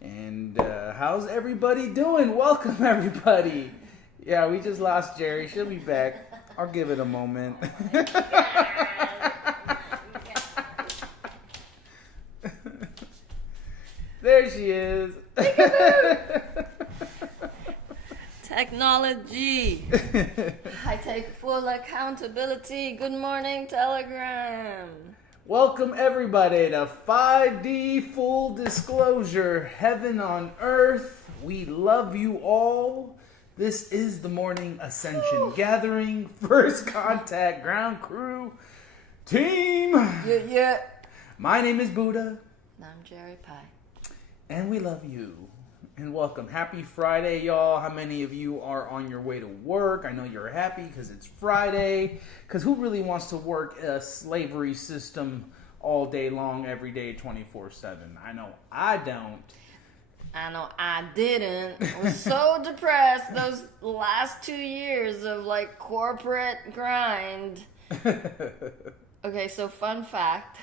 And how's everybody doing? Welcome, everybody. Yeah, we just lost Jeri. She'll be back. I'll give it a moment. There she is. Technology. I take full accountability. Good morning, Telegram. Welcome everybody to 5D Full Disclosure, Heaven on Earth. We love you all. This is the morning Ascension gathering, first contact ground crew team. Yeah. My name is Buddha. And I'm Jeri-Lee. And we love you. And welcome. Happy Friday, y'all. How many of you are on your way to work? I know you're happy because it's Friday. Because who really wants to work a slavery system all day long, every day, 24/7? I know I don't. I know I didn't. I was so depressed those last 2 years of like corporate grind. Okay, so fun fact.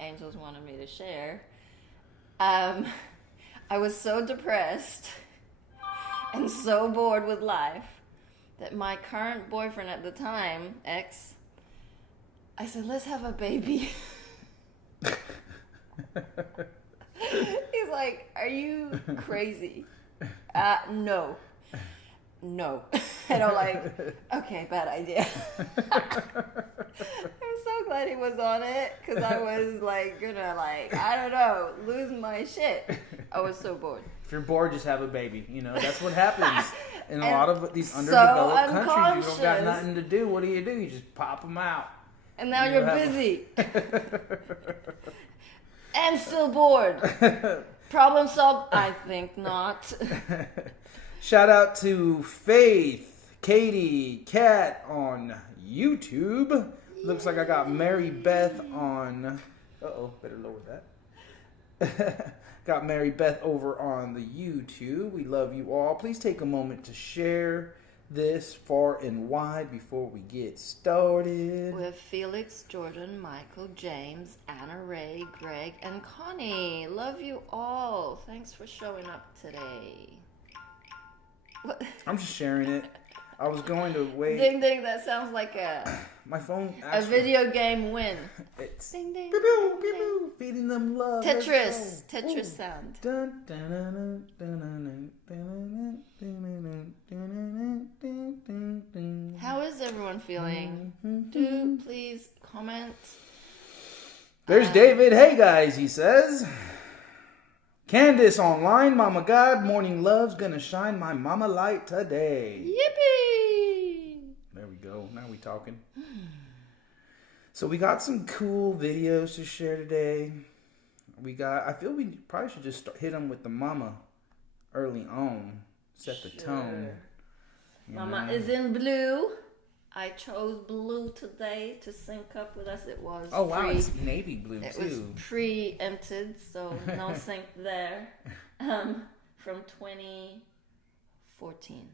Angels wanted me to share. I was so depressed and so bored with life that my current boyfriend at the time, ex, I said, let's have a baby. He's like, are you crazy? No. And I'm like, okay, bad idea. I'm so glad he was on it because I was like gonna I don't know, lose my shit. I was so bored. If you're bored, just have a baby. You know, that's what happens in a lot of these underdeveloped countries. You don't got nothing to do. What do? You just pop them out. And now you're busy. And still bored. Problem solved? I think not. Shout out to Faith, Katie, Kat on YouTube. Looks like I got Mary Beth on... better lower that. Got Mary Beth over on the YouTube. We love you all. Please take a moment to share this far and wide before we get started. With Felix, Jordan, Michael, James, Anna Ray, Greg, and Connie. Love you all. Thanks for showing up today. What? I'm just sharing it. I was going to wait. Ding ding, that sounds like my phone. A video game win. It's ding ding. Pew, pew, pew, pew, feeding them love. Tetris Ooh. sound. How is everyone feeling? Do please comment. There's David. Hey guys, he says. Candace online, Mama God, morning love's gonna shine my mama light today. Yippee! There we go. Now we talking. So we got some cool videos to share today. I feel we probably should just hit them with the mama early on. Set the tone. Mama is in blue. I chose blue today to sync up with us. It was it's navy blue too. It was preempted, so no sync there. From 2014.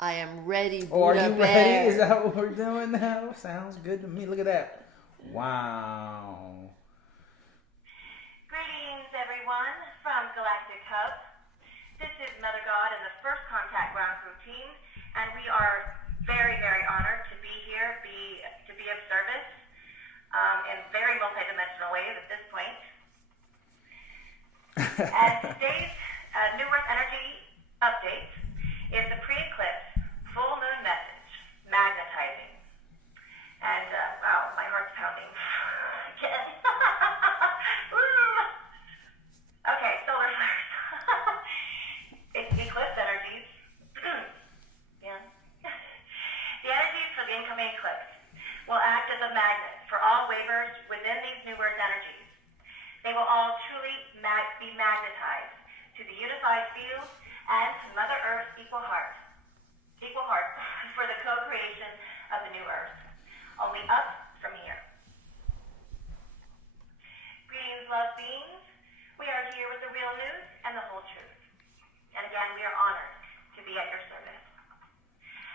I am ready. Are you ready? Is that what we're doing now? Sounds good to me. Look at that. Wow. Greetings, everyone, from Galactic Hub. This is Mother God and the First Contact Ground Crew team, and we are very, very honored to be here, to be of service in very multidimensional ways at this point. And today's New Earth Energy update is the pre-eclipse full moon message, magnetizing. And, wow, my heart's pounding. Okay, solar flares. It's eclipse energies. Yeah. The energies for the incoming eclipse will act as a magnet for all waivers within these New Earth energies. They will all truly be magnetized to the unified field and to Mother Earth's equal heart for the co-creation of the new Earth. Only up from here. Greetings, love beings. We are here with the real news and the whole truth. And again, we are honored to be at your service.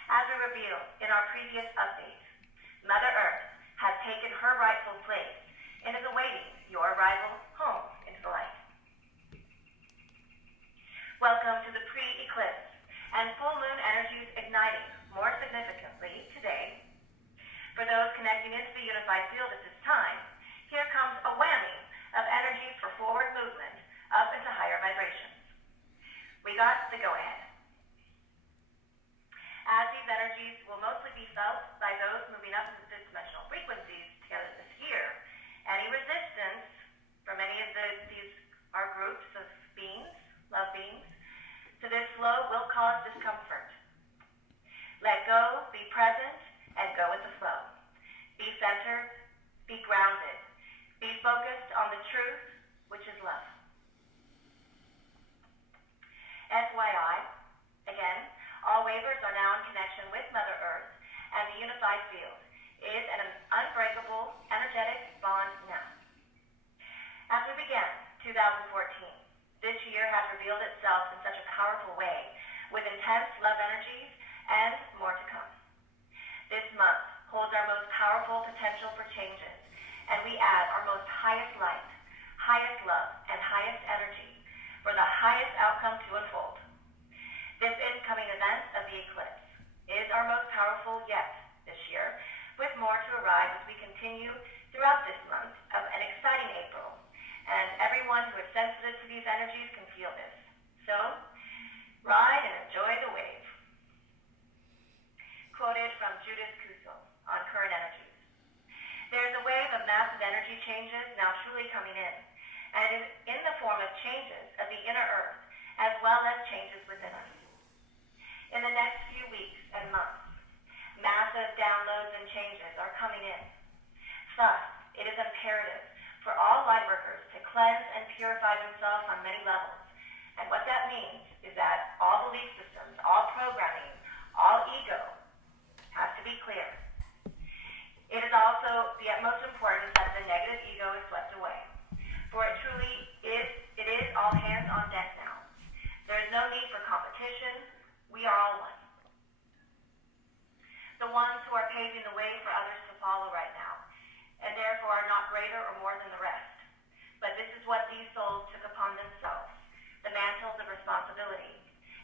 As we revealed in our previous updates, Mother Earth has taken her rightful place and is awaiting your arrival home. 2014. This year has revealed itself in such a powerful way, with intense love energies and more to come. This month holds our most powerful potential for changes, and we add our most highest light, highest love, and highest energy for the highest outcome to unfold. This incoming event of the eclipse is our most powerful yet this year, with more to arrive as we continue throughout this month of an exciting April. And everyone who is sensitive to these energies can feel this. So, ride and enjoy the wave. Quoted from Judith Kuso on Current Energies. There is a wave of massive energy changes now truly coming in, and it is in the form of changes of the inner earth as well as changes within us. In the next few weeks and months, massive downloads and changes are coming in. Thus, it is imperative for all lightworkers to cleanse and purify themselves on many levels. And what that means is that all belief systems, all programming, all ego has to be clear. It is also the utmost importance that the negative ego is swept away. For it truly is, it is all hands on deck now. There is no need for competition. We are all one. The ones who are paving the way for others to follow right now, and therefore are not greater or more than the rest. But this is what these souls took upon themselves, the mantles of responsibility,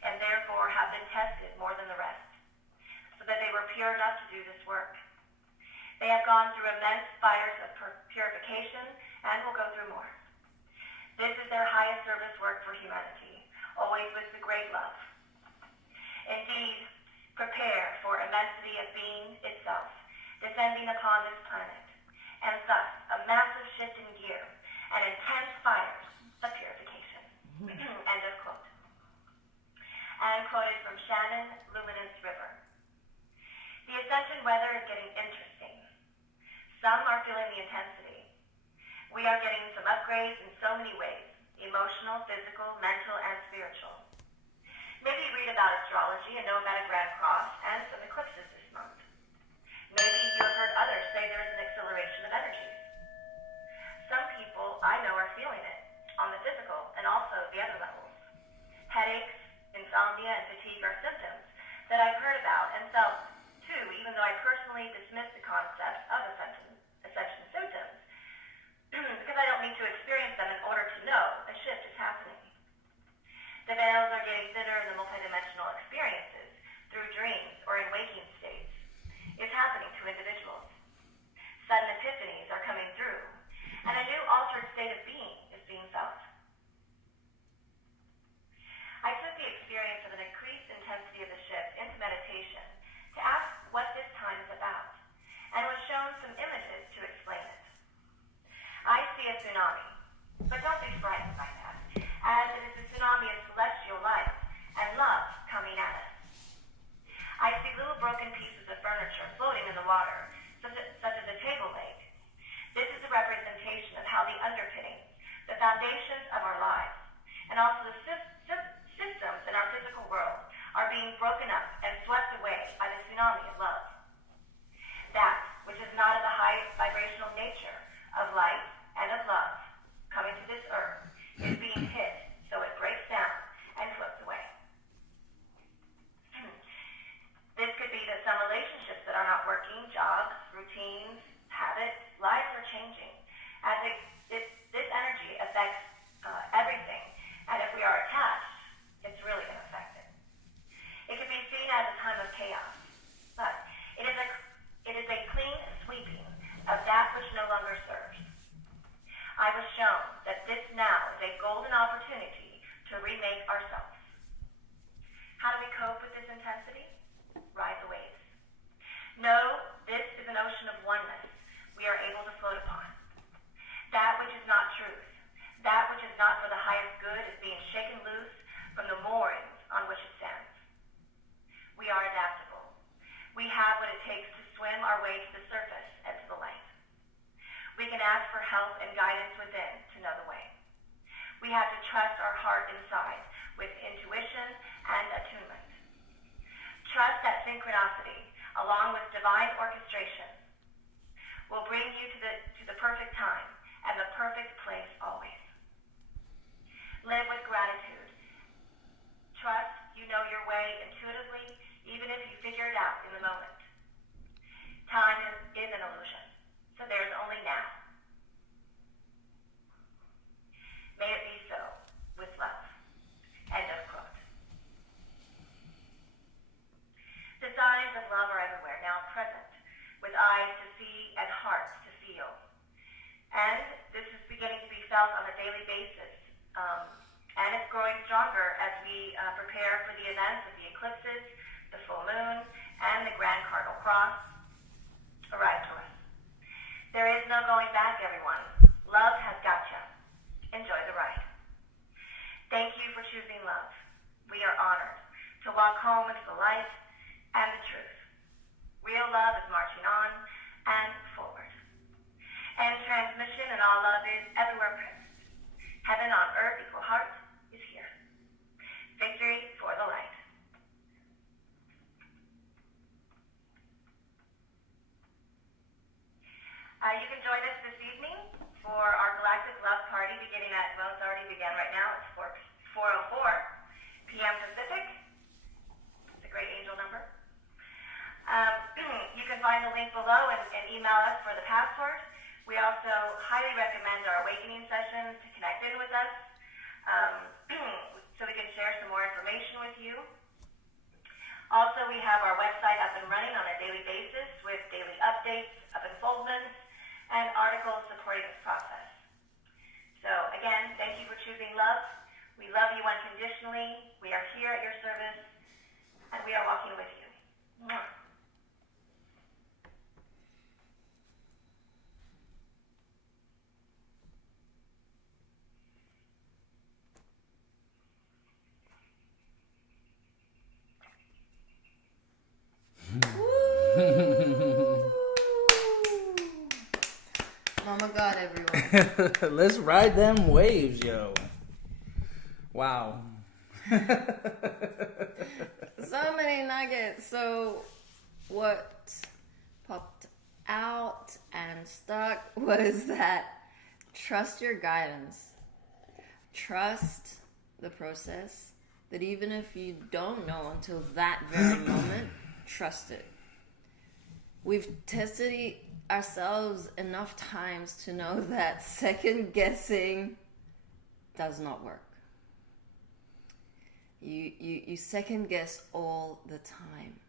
and therefore have been tested more than the rest, so that they were pure enough to do this work. They have gone through immense fires of purification and will go through more. This is their highest service work for humanity, always with the great love. Indeed, prepare for immensity of being itself, descending upon this planet, and thus a massive shift in gear and intense fires of purification. End of quote. And quoted from Shannon, Luminance River. The Ascension weather is getting interesting. Some are feeling the intensity. We are getting some upgrades in so many ways, emotional, physical, mental, and spiritual. Maybe read about astrology and know about a Grand Cross and some eclipses this month. Maybe you have heard others say there is an acceleration of energies. Some people I know are feeling it on the physical and also the other levels. Headaches, insomnia, and fatigue are symptoms that I've heard about and felt too, even though I personally dismiss the concept of ascension symptoms because I don't need to experience them in order to know a shift is happening. The veils are getting thinner in the multidimensional experiences through dreams or in waking states. It's happening to individuals. Sudden epiphanies are coming through, and a new altered state of being is being felt. I took the experience of an increased intensity of the shift into meditation to ask what this time is about, and was shown some images to explain it. I see a tsunami, but don't be frightened by that, as it is a tsunami of celestial light and love coming at us. I see little broken pieces of furniture floating in the water, such as a table leg. This is a representation of how the underpinnings, the foundations of our lives, and also the systems in our physical world are being broken up and swept away by the tsunami of love. That which is not of the high vibrational nature of light and of love coming to this earth is being hit, so it breaks down and floats away. This could be that some relationships that are not working, jobs, routines, habits, lives are changing, as this energy affects everything, and if we are attached, it's really going to affect it. It can be seen as a time of chaos, but it is a clean sweeping of that which no longer serves. I was shown that this now is a golden opportunity to remake ourselves. How do we cope with this intensity? Ride the waves. Know this is an ocean of oneness we are able to float upon. That which is not truth, that which is not for the highest good is being shaken loose from the moorings on which it stands. We are adaptable. We have what it takes to swim our way to the surface and to the light. We can ask for help and guidance within to know the way. We have to trust our heart inside with intuition and attunement. Trust that synchronicity, along with divine orchestration, will bring you to the perfect time and the perfect place always. ourselves on a daily basis. And it's growing stronger as we prepare for the events of the eclipses, the full moon, and the Grand Cardinal Cross arrive to us. There is no going back, everyone. Love has gotcha. Enjoy the ride. Thank you for choosing love. We are honored to walk home into the light and the truth. Real love is marching on and forward. And transmission and all love is everywhere present. Heaven on earth equal heart is here. Victory for the light. You can join us this evening for our Galactic Love Party beginning at, well, it's already began right now. It's 4:04 p.m. Pacific. It's a great angel number. You can find the link below and email us for the password. We also highly recommend our awakening sessions to connect in with us so we can share some more information with you. Also, we have our website up and running on a daily basis with daily updates of unfoldments and articles supporting this process. So again, thank you for choosing love. We love you unconditionally. We are here at your service, and we are walking with you. Mwah. Mama God, everyone. Let's ride them waves, yo. Wow. So many nuggets. So what popped out and stuck was that trust your guidance. Trust the process. That even if you don't know until that very moment, trust it. We've tested ourselves enough times to know that second guessing does not work. You second guess all the time.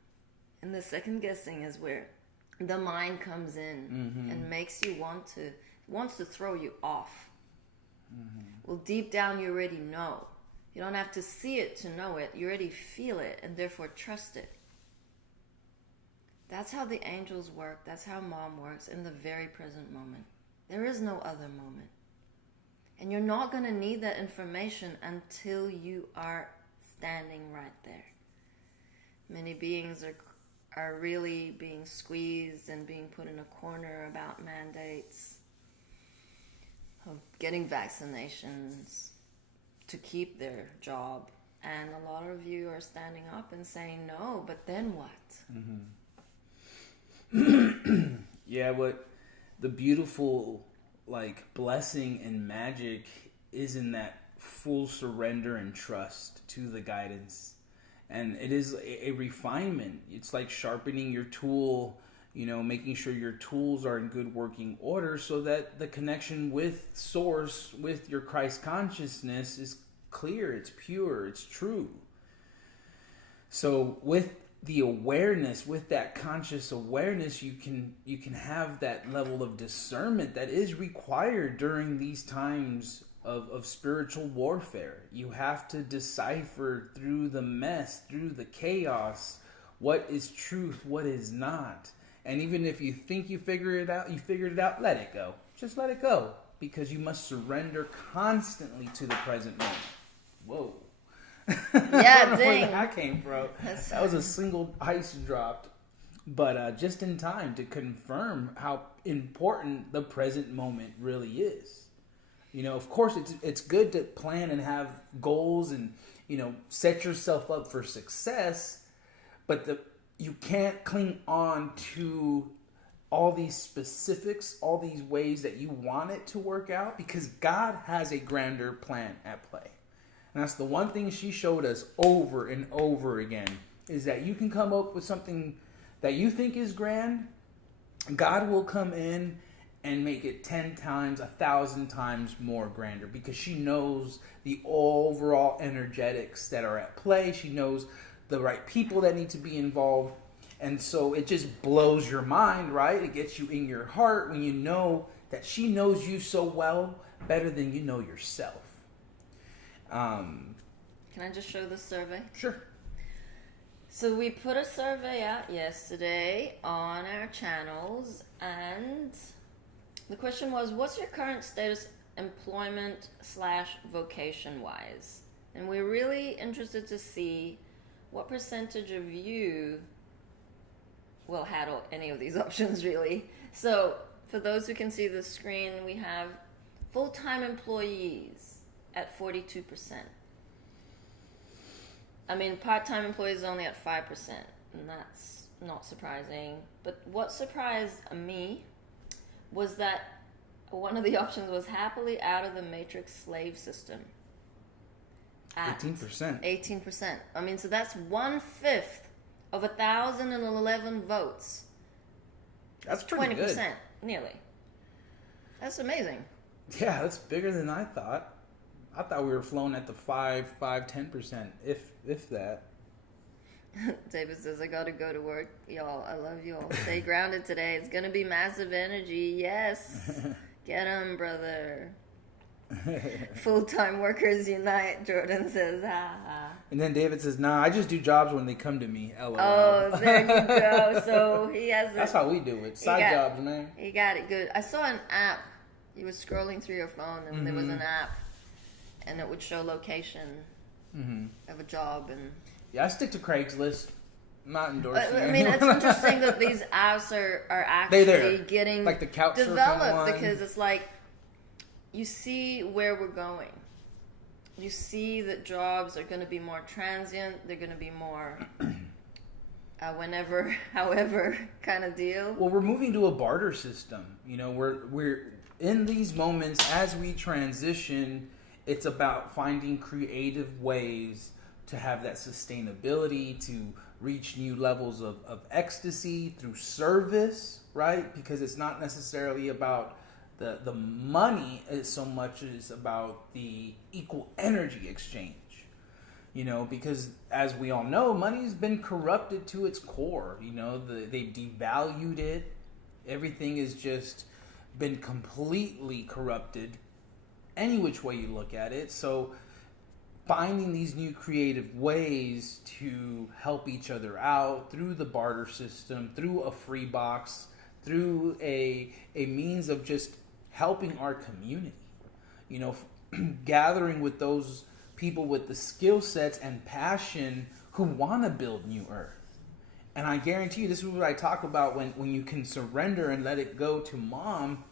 And the second guessing is where the mind comes in and makes you wants to throw you off. Well, deep down you already know. You don't have to see it to know it. You already feel it and therefore trust it. That's how the angels work. That's how Mom works in the very present moment. There is no other moment. And you're not going to need that information until you are standing right there. Many beings are really being squeezed and being put in a corner about mandates of getting vaccinations to keep their job. And a lot of you are standing up and saying, no, but then what? Yeah, what the beautiful blessing and magic is in that full surrender and trust to the guidance. And it is a refinement. It's like sharpening your tool, making sure your tools are in good working order so that the connection with Source, with your Christ consciousness is clear, it's pure, it's true. So with the awareness, with that conscious awareness, you can have that level of discernment that is required during these times of spiritual warfare. You have to decipher through the mess, through the chaos, what is truth, what is not. And even if you think you figured it out, let it go. Just let it go. Because you must surrender constantly to the present moment. Whoa. Yeah, I don't know dang. where that came from. That was a single ice dropped. But just in time to confirm how important the present moment really is. Of course, it's good to plan and have goals and, set yourself up for success. But you can't cling on to all these specifics, all these ways that you want it to work out, because God has a grander plan at play. And that's the one thing she showed us over and over again, is that you can come up with something that you think is grand. God will come in and make it 10 times, 1,000 times more grander, because she knows the overall energetics that are at play. She knows the right people that need to be involved. And so it just blows your mind, right? It gets you in your heart when you know that she knows you so well better than you know yourself. Can I just show the survey? Sure. So we put a survey out yesterday on our channels, and the question was, what's your current status employment / vocation wise? And we're really interested to see what percentage of you will handle any of these options, really. So for those who can see the screen, we have full-time employees at 42%. I mean, part-time employees only at 5%, and that's not surprising. But what surprised me was that one of the options was happily out of the matrix slave system. At 18%. 18%. I mean, so that's 1/5 of 1,011 votes. That's pretty 20%, good. nearly. That's amazing. Yeah, that's bigger than I thought. I thought we were flowing at the 10%, if that. David says, I gotta go to work. Y'all, I love you all. Stay grounded today. It's gonna be massive energy. Yes. Get 'em, brother. Full-time workers unite, Jordan says. Ha ha. And then David says, nah, I just do jobs when they come to me. LOL. Oh, there you go. So he has That's how we do it. Side jobs, man. He got it good. I saw an app. You were scrolling through your phone, and there was an app, and it would show location of a job. And yeah, I stick to Craigslist. I'm not endorsing I mean, it's interesting that these apps are actually getting like the couch developed one. Because it's like you see where we're going. You see that jobs are going to be more transient. They're going to be more whenever, however kind of deal. Well, we're moving to a barter system. You know, we're in these moments as we transition. It's about finding creative ways to have that sustainability, to reach new levels of ecstasy through service, right? Because it's not necessarily about the money as so much as about the equal energy exchange. You know, because as we all know, money's been corrupted to its core. You know, they've devalued it. Everything has just been completely corrupted any which way you look at it. So finding these new creative ways to help each other out through the barter system, through a free box, through a means of just helping our community, you know, gathering with those people with the skill sets and passion who want to build new earth. And I guarantee you, this is what I talk about when you can surrender and let it go to mom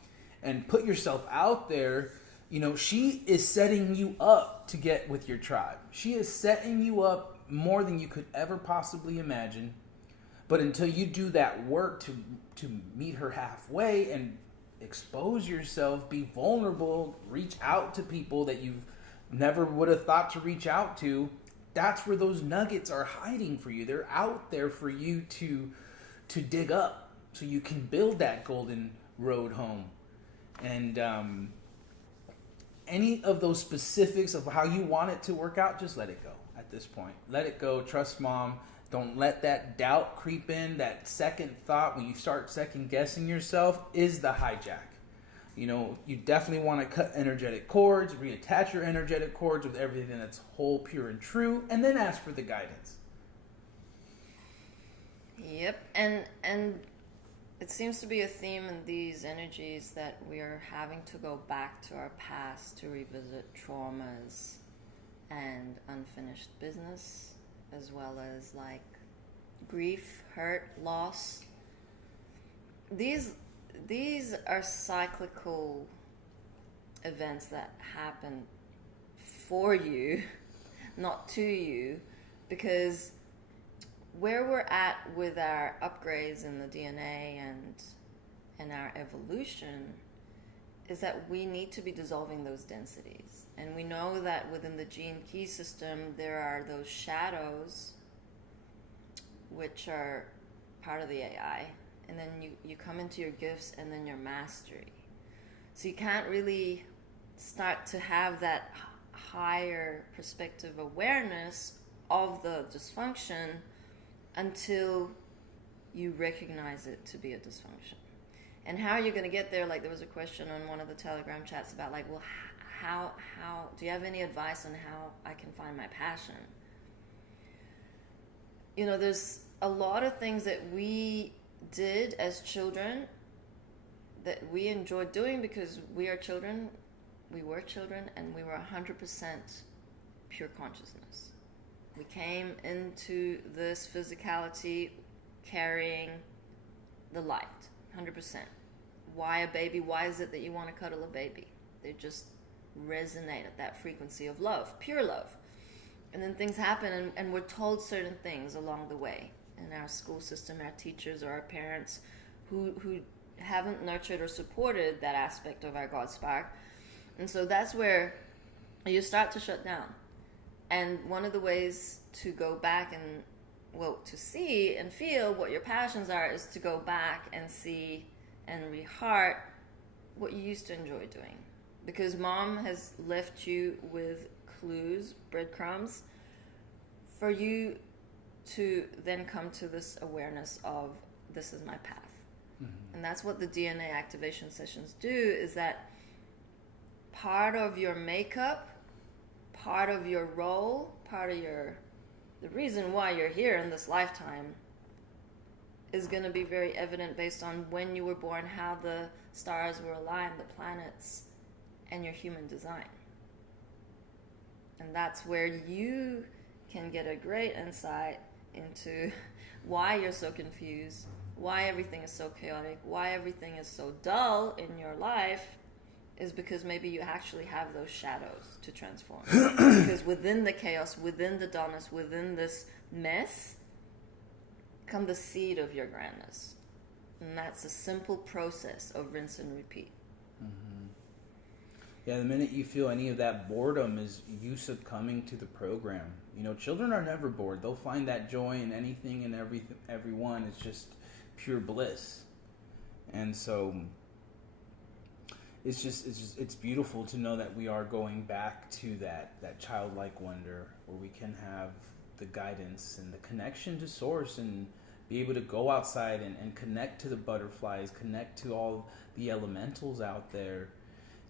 and put yourself out there. You know, she is setting you up to get with your tribe. She is setting you up more than you could ever possibly imagine. But until you do that work to meet her halfway and expose yourself, be vulnerable, reach out to people that you've never would have thought to reach out to, that's where those nuggets are hiding for you. They're out there for you to dig up so you can build that golden road home. And any of those specifics of how you want it to work out, just let it go at this point. Let it go. Trust mom. Don't let that doubt creep in. That second thought, when you start second guessing yourself, is the hijack. You know, you definitely want to cut energetic cords, reattach your energetic cords with everything that's whole, pure, and true, and then ask for the guidance. Yep, and it seems to be a theme in these energies that we are having to go back to our past to revisit traumas and unfinished business, as well as like grief, hurt, loss. These are cyclical events that happen for you, not to you, because where we're at with our upgrades in the DNA and our evolution is that we need to be dissolving those densities. And we know that within the gene key system, there are those shadows, which are part of the AI. And then you come into your gifts and then your mastery. So you can't really start to have that higher perspective awareness of the dysfunction until you recognize it to be a dysfunction. And how are you going to get there? Like, there was a question on one of the Telegram chats about, like, well, how do you have any advice on how I can find my passion? You know, there's a lot of things that we did as children that we enjoyed doing because we were children, and we were 100% pure consciousness. We came into this physicality carrying the light, 100%. Why a baby? Why is it that you want to cuddle a baby? They just resonate at that frequency of love, pure love. And then things happen, and we're told certain things along the way. In our school system, our teachers or our parents who haven't nurtured or supported that aspect of our God spark. And so that's where you start to shut down. And one of the ways to go back and, well, to see and feel what your passions are is to go back and see and re-heart what you used to enjoy doing. Because mom has left you with clues, breadcrumbs, for you to then come to this awareness of, this is my path. Mm-hmm. And that's what the DNA activation sessions do, is that part of your makeup, part of your role, part of the reason why you're here in this lifetime is going to be very evident based on when you were born, how the stars were aligned, the planets, and your human design. And that's where you can get a great insight into why you're so confused, why everything is so chaotic, why everything is so dull in your life, is because maybe you actually have those shadows to transform. Because within the chaos, within the dullness, within this mess, come the seed of your grandness. And that's a simple process of rinse and repeat. Mm-hmm. Yeah, the minute you feel any of that boredom is you succumbing to the program. You know, children are never bored. They'll find that joy in anything and everyone. It's just pure bliss. And so it's beautiful to know that we are going back to that childlike wonder where we can have the guidance and the connection to source and be able to go outside and connect to the butterflies, connect to all the elementals out there.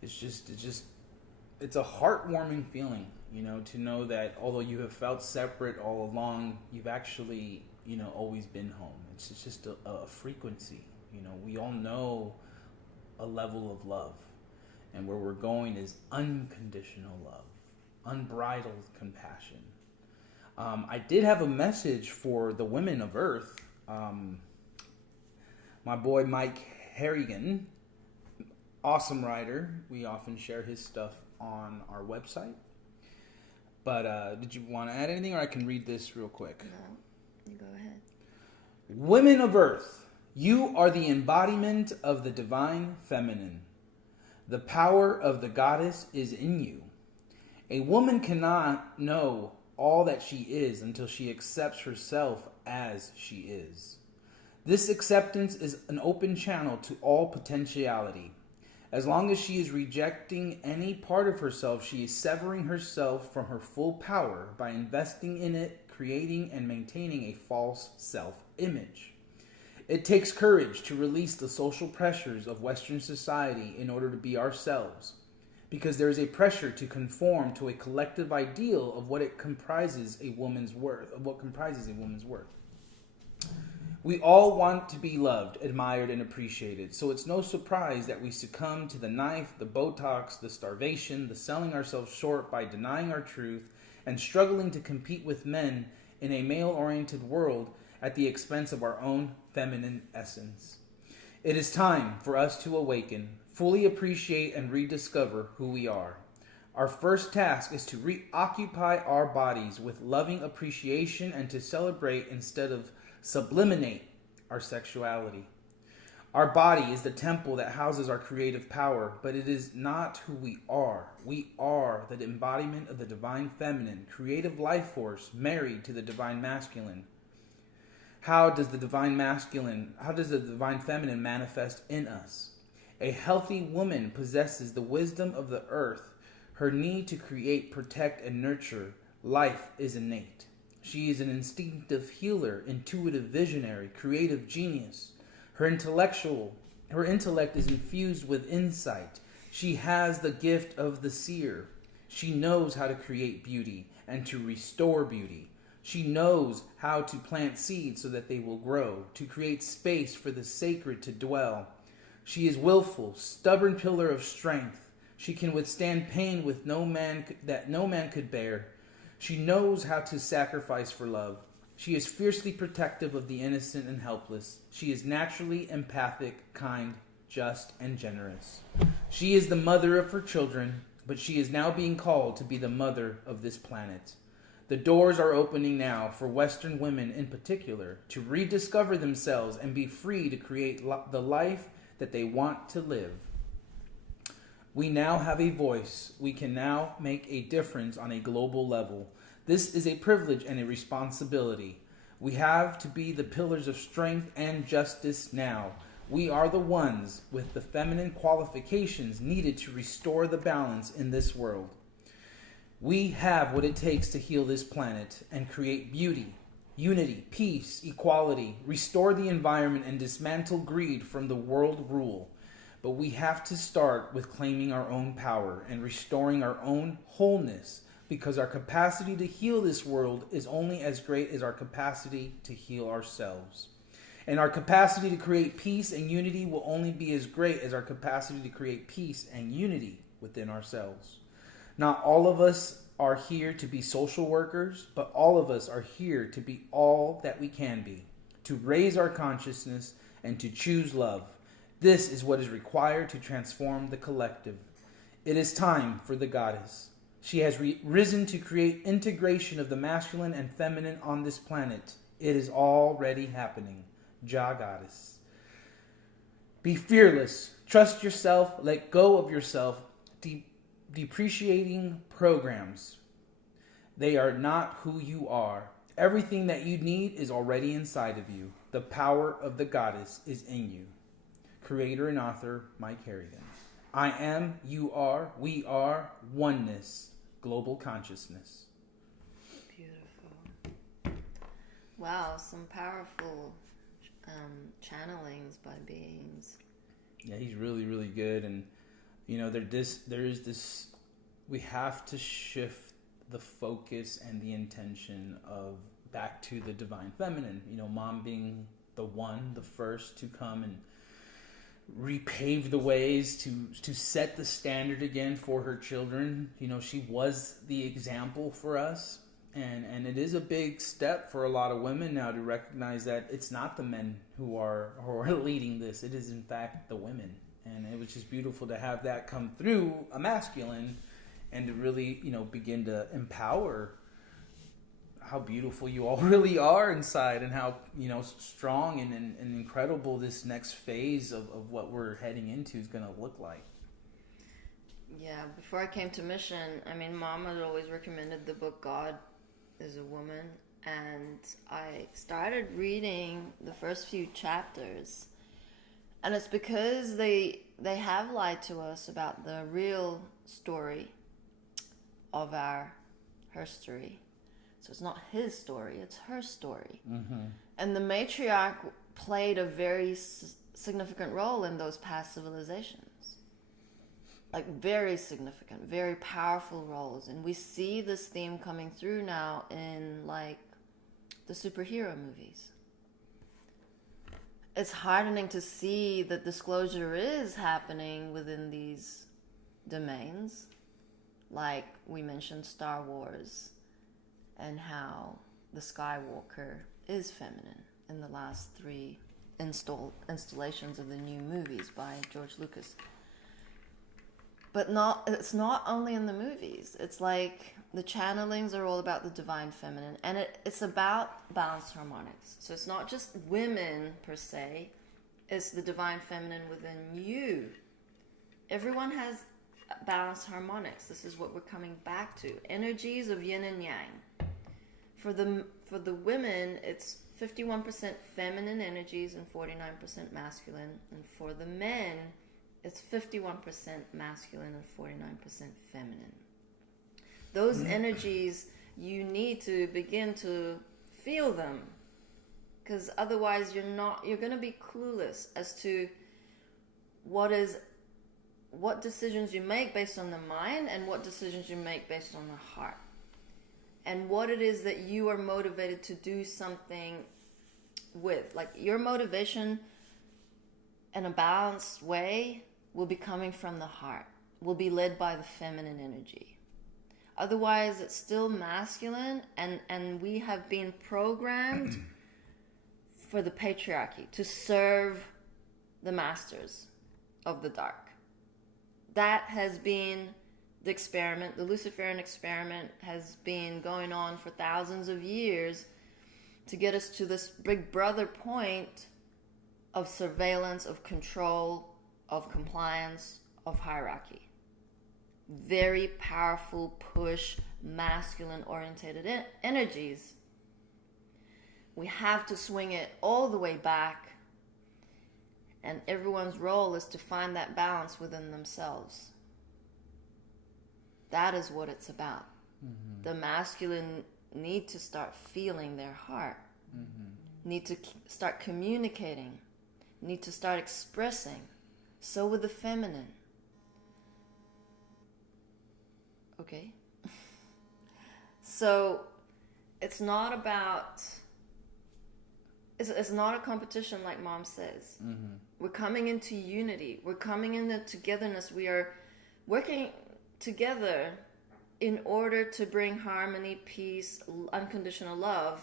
It's a heartwarming feeling, you know, to know that although you have felt separate all along, you've actually, you know, always been home. It's just a frequency. You know, we all know a level of love, and where we're going is unconditional love, unbridled compassion. I did have a message for the women of Earth. My boy Mike Harrigan, awesome writer. We often share his stuff on our website. But did you want to add anything, or I can read this real quick? No, you go ahead. Women of Earth, you are the embodiment of the divine feminine. The power of the goddess is in you. A woman cannot know all that she is until she accepts herself as she is. This acceptance is an open channel to all potentiality. As long as she is rejecting any part of herself, she is severing herself from her full power by investing in it, creating and maintaining a false self-image. It takes courage to release the social pressures of Western society in order to be ourselves, because there is a pressure to conform to a collective ideal of what comprises a woman's worth. We all want to be loved, admired, and appreciated, so it's no surprise that we succumb to the knife, the Botox, the starvation, the selling ourselves short by denying our truth, and struggling to compete with men in a male-oriented world at the expense of our own feminine essence. It is time for us to awaken, fully appreciate, and rediscover who we are. Our first task is to reoccupy our bodies with loving appreciation and to celebrate instead of subliminate our sexuality. Our body is the temple that houses our creative power, but it is not who we are. We are the embodiment of the divine feminine, creative life force married to the divine masculine. How does the divine feminine manifest in us? A healthy woman possesses the wisdom of the earth. Her need to create, protect, and nurture life is innate. She is an instinctive healer, intuitive visionary, creative genius. Her intellectual Her intellect is infused with insight. She has the gift of the seer. She knows how to create beauty and to restore beauty. She knows how to plant seeds so that they will grow, to create space for the sacred to dwell. She is willful, stubborn pillar of strength. She can withstand pain with no man could bear. She knows how to sacrifice for love. She is fiercely protective of the innocent and helpless. She is naturally empathic, kind, just, and generous. She is the mother of her children, but she is now being called to be the mother of this planet. The doors are opening now for Western women in particular to rediscover themselves and be free to create the life that they want to live. We now have a voice. We can now make a difference on a global level. This is a privilege and a responsibility. We have to be the pillars of strength and justice now. We are the ones with the feminine qualifications needed to restore the balance in this world. We have what it takes to heal this planet and create beauty, unity, peace, equality, restore the environment, and dismantle greed from the world rule. But we have to start with claiming our own power and restoring our own wholeness, because our capacity to heal this world is only as great as our capacity to heal ourselves. And our capacity to create peace and unity will only be as great as our capacity to create peace and unity within ourselves. Not all of us are here to be social workers, but all of us are here to be all that we can be, to raise our consciousness and to choose love. This is what is required to transform the collective. It is time for the goddess. She has risen to create integration of the masculine and feminine on this planet. It is already happening. Ja Goddess. Be fearless. Trust yourself. Let go of yourself. Depreciating programs. They are not who you are. Everything that you need is already inside of you. The power of the goddess is in you. Creator and author Mike Harrigan. I am, you are, we are, oneness. Global consciousness. Beautiful. Wow, some powerful channelings by beings. Yeah, he's really, really good. And, you know, there is this, we have to shift the focus and the intention of back to the divine feminine. You know, mom being the one, the first to come and repave the ways to set the standard again for her children. You know, she was the example for us, and it is a big step for a lot of women now to recognize that it's not the men who are leading this. It is in fact the women. And it was just beautiful to have that come through a masculine and to really, you know, begin to empower how beautiful you all really are inside, and how, you know, strong and incredible this next phase of what we're heading into is going to look like. Yeah, before I came to Mission, I mean, Mom had always recommended the book God is a Woman, and I started reading the first few chapters, and it's because they have lied to us about the real story of our history. So it's not his story, it's her story. Mm-hmm. And the matriarch played a very significant role in those past civilizations. Like, very significant, very powerful roles. And we see this theme coming through now in, like, the superhero movies. It's heartening to see that disclosure is happening within these domains. Like, we mentioned Star Wars, and how the Skywalker is feminine in the last 3 installations of the new movies by George Lucas. But it's not only in the movies. It's like the channelings are all about the divine feminine, and it's about balanced harmonics. So it's not just women per se, it's the divine feminine within you. Everyone has balanced harmonics. This is what we're coming back to. Energies of yin and yang. For the women, it's 51% feminine energies and 49% masculine. And for the men, it's 51% masculine and 49% feminine. Those energies, you need to begin to feel them, because otherwise you're going to be clueless as to what decisions you make based on the mind and what decisions you make based on the heart. And what it is that you are motivated to do something with. Like your motivation in a balanced way will be coming from the heart, will be led by the feminine energy. Otherwise, it's still masculine, and we have been programmed for the patriarchy to serve the masters of the dark. That has been the experiment. The Luciferian experiment has been going on for thousands of years to get us to this big brother point of surveillance, of control, of compliance, of hierarchy. Very powerful push, masculine orientated energies. We have to swing it all the way back, and everyone's role is to find that balance within themselves. That is what it's about. Mm-hmm. The masculine need to start feeling their heart, need to start communicating, need to start expressing. So with the feminine. Okay? So it's not about, it's not a competition like Mom says. Mm-hmm. We're coming into unity. We're coming into togetherness. We are working together in order to bring harmony, peace, unconditional love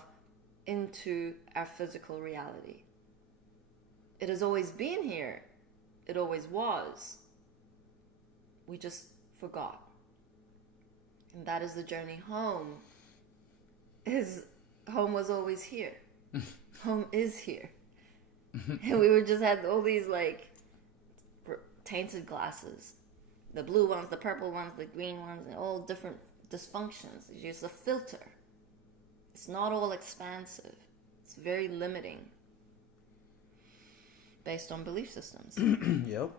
into our physical reality. It has always been here. It always was. We just forgot. And that is the journey home. Home was always here. Home is here. And we just had all these like tainted glasses. The blue ones, the purple ones, the green ones, and all different dysfunctions. It's just a filter. It's not all expansive. It's very limiting based on belief systems. Yep.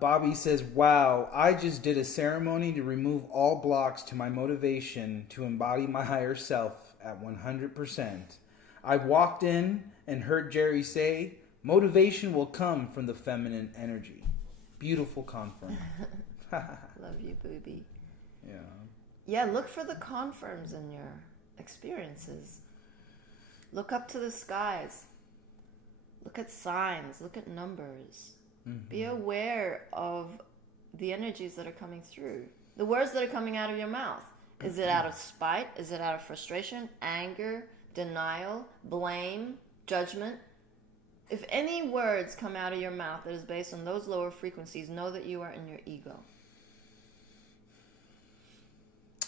Bobby says, wow, I just did a ceremony to remove all blocks to my motivation to embody my higher self at 100%. I walked in and heard Jeri say, motivation will come from the feminine energy. Beautiful confirm. Love you, booby. Yeah. Yeah, look for the confirms in your experiences. Look up to the skies. Look at signs. Look at numbers. Mm-hmm. Be aware of the energies that are coming through. The words that are coming out of your mouth. Is it out of spite? Is it out of frustration, anger, denial, blame, judgment? If any words come out of your mouth that is based on those lower frequencies, know that you are in your ego.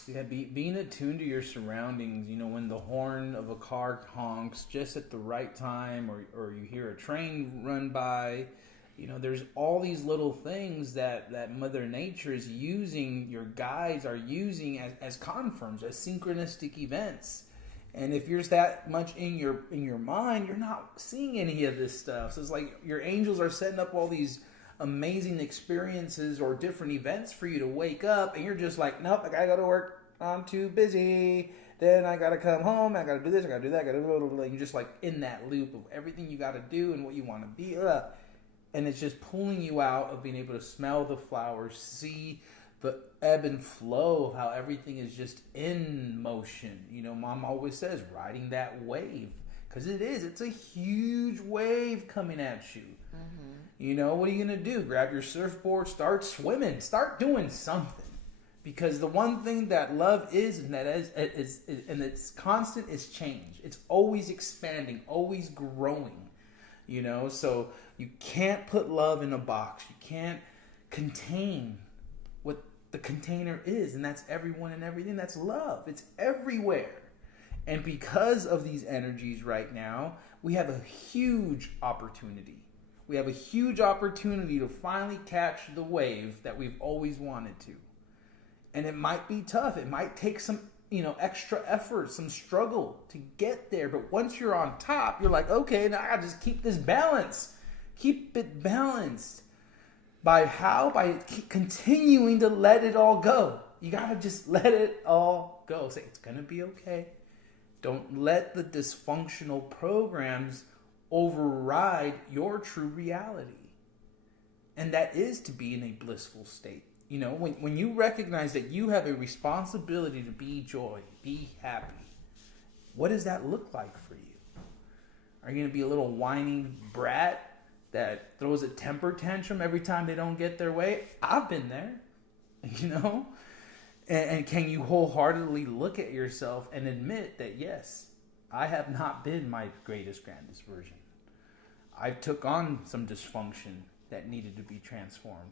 Yeah, being attuned to your surroundings, you know, when the horn of a car honks just at the right time, or you hear a train run by, you know, there's all these little things that Mother Nature is using, your guides are using as confirms, as synchronistic events. And if you're that much in your mind, you're not seeing any of this stuff. So it's like your angels are setting up all these amazing experiences or different events for you to wake up, and you're just like, nope, I gotta go to work. I'm too busy. Then I gotta come home. I gotta do this. I gotta do that. I gotta blah, blah, blah. You're just like in that loop of everything you gotta do and what you want to be. And it's just pulling you out of being able to smell the flowers, see the ebb and flow of how everything is just in motion. You know, Mom always says, riding that wave. Because it is. It's a huge wave coming at you. Mm-hmm. You know, what are you going to do? Grab your surfboard, start swimming, start doing something. Because the one thing that love is, and that is and it's constant, is change. It's always expanding, always growing. You know, so you can't put love in a box. You can't contain what the container is, and that's everyone and everything. That's love. It's everywhere. And because of these energies right now, we have a huge opportunity. We have a huge opportunity to finally catch the wave that we've always wanted to. And it might be tough. It might take some, extra effort, some struggle to get there. But once you're on top, you're like, okay, now I gotta just keep this balance. Keep it balanced. By how? By continuing to let it all go. You gotta just let it all go. Say, it's gonna be okay. Don't let the dysfunctional programs override your true reality. And that is to be in a blissful state. You know, when you recognize that you have a responsibility to be joy, be happy, what does that look like for you? Are you going to be a little whiny brat that throws a temper tantrum every time they don't get their way? I've been there, you know? And can you wholeheartedly look at yourself and admit that, yes, I have not been my greatest, grandest version. I took on some dysfunction that needed to be transformed.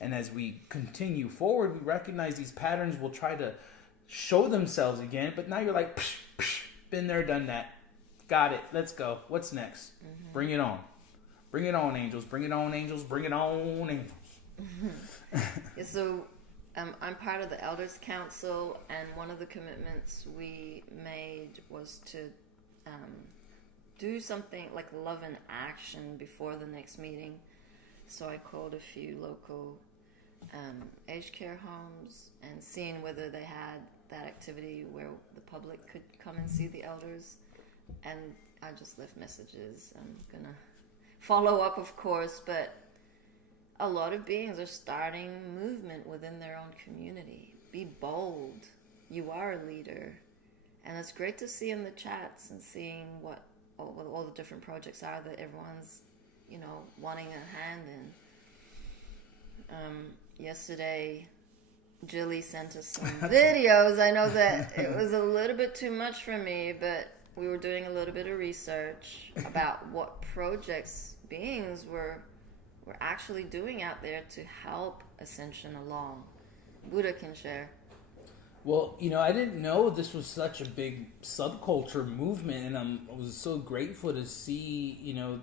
And as we continue forward, we recognize these patterns will try to show themselves again. But now you're like, psh, psh, been there, done that. Got it. Let's go. What's next? Mm-hmm. Bring it on. Bring it on, angels. Bring it on, angels. Bring it on, angels. Yeah, so I'm part of the Elders Council, and one of the commitments we made was to do something like love in action before the next meeting. So I called a few local aged care homes and seeing whether they had that activity where the public could come and see the elders. And I just left messages. I'm going to follow up, of course, but a lot of beings are starting movement within their own community. Be bold. You are a leader. And it's great to see in the chats and seeing what all the different projects are that everyone's, you know, wanting a hand in. Yesterday, Jeri-Lee sent us some videos. I know that it was a little bit too much for me, but we were doing a little bit of research about what projects beings were actually doing out there to help Ascension along. Buddha can share. Well, you know, I didn't know this was such a big subculture movement, and I was so grateful to see, you know,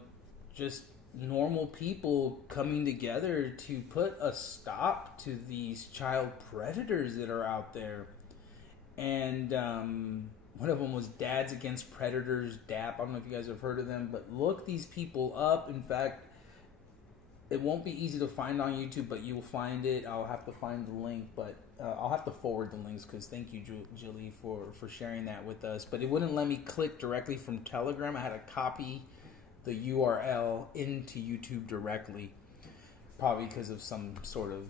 just normal people coming together to put a stop to these child predators that are out there. And one of them was Dads Against Predators, DAP. I don't know if you guys have heard of them, but look these people up. In fact, it won't be easy to find on YouTube, but you'll find it. I'll have to find the link, but I'll have to forward the links, because thank you, Jeri-Lee, for sharing that with us. But it wouldn't let me click directly from Telegram. I had to copy the URL into YouTube directly, probably because of some sort of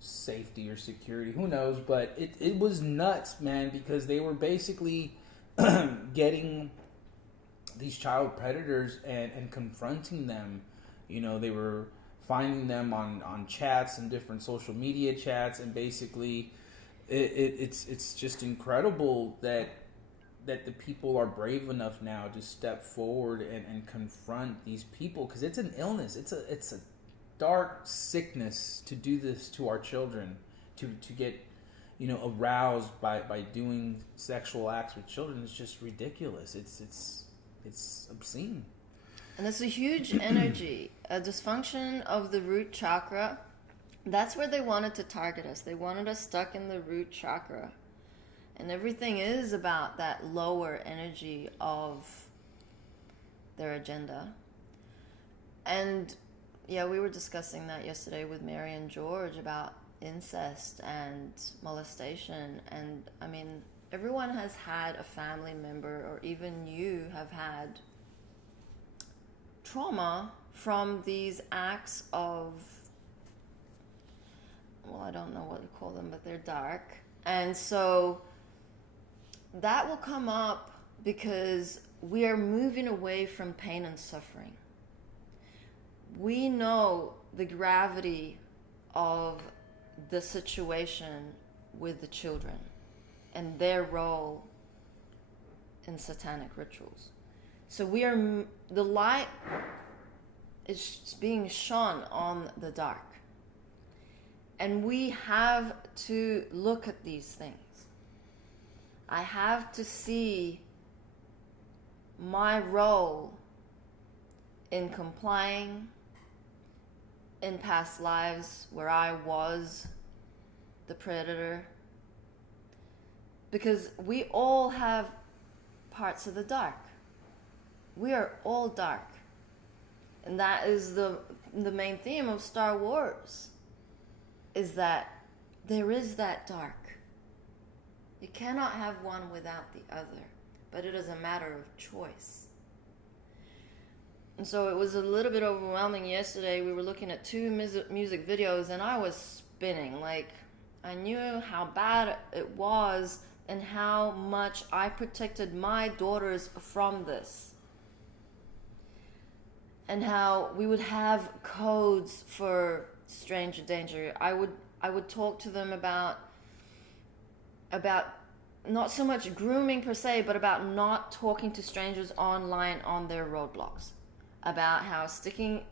safety or security. Who knows? But it was nuts, man, because they were basically getting these child predators and confronting them. You know, they were finding them on chats and different social media chats, and basically it's just incredible that the people are brave enough now to step forward and confront these people, because it's an illness. It's a dark sickness to do this to our children, to get, you know, aroused by doing sexual acts with children. It's just ridiculous. It's obscene. And it's a huge energy, a dysfunction of the root chakra. That's where they wanted to target us. They wanted us stuck in the root chakra. And everything is about that lower energy of their agenda. And yeah, we were discussing that yesterday with Mary and George about incest and molestation. And I mean, everyone has had a family member, or even you have had trauma from these acts of, well, I don't know what to call them, but they're dark. And so that will come up because we are moving away from pain and suffering. We know the gravity of the situation with the children and their role in satanic rituals. So the light is being shone on the dark. And we have to look at these things. I have to see my role in complying in past lives where I was the predator. Because we all have parts of the dark. We are all dark. And that is the main theme of Star Wars, is that there is that dark. You cannot have one without the other, but it is a matter of choice. And so it was a little bit overwhelming yesterday. We were looking at 2 music videos, and I was spinning. Like, I knew how bad it was and how much I protected my daughters from this. And how we would have codes for stranger danger. I would talk to them about not so much grooming per se, but about not talking to strangers online on their roadblocks. About how sticking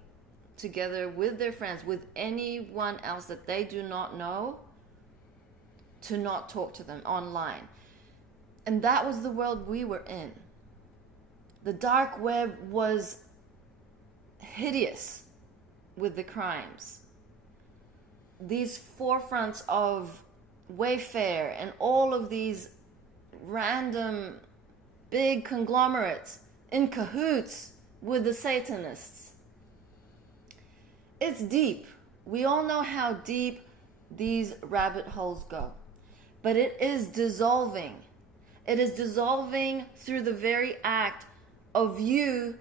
together with their friends, with anyone else that they do not know, to not talk to them online. And that was the world we were in. The dark web was hideous with the crimes. These forefronts of Wayfair and all of these random big conglomerates in cahoots with the Satanists. It's deep. We all know how deep these rabbit holes go. But it is dissolving. It is dissolving through the very act of you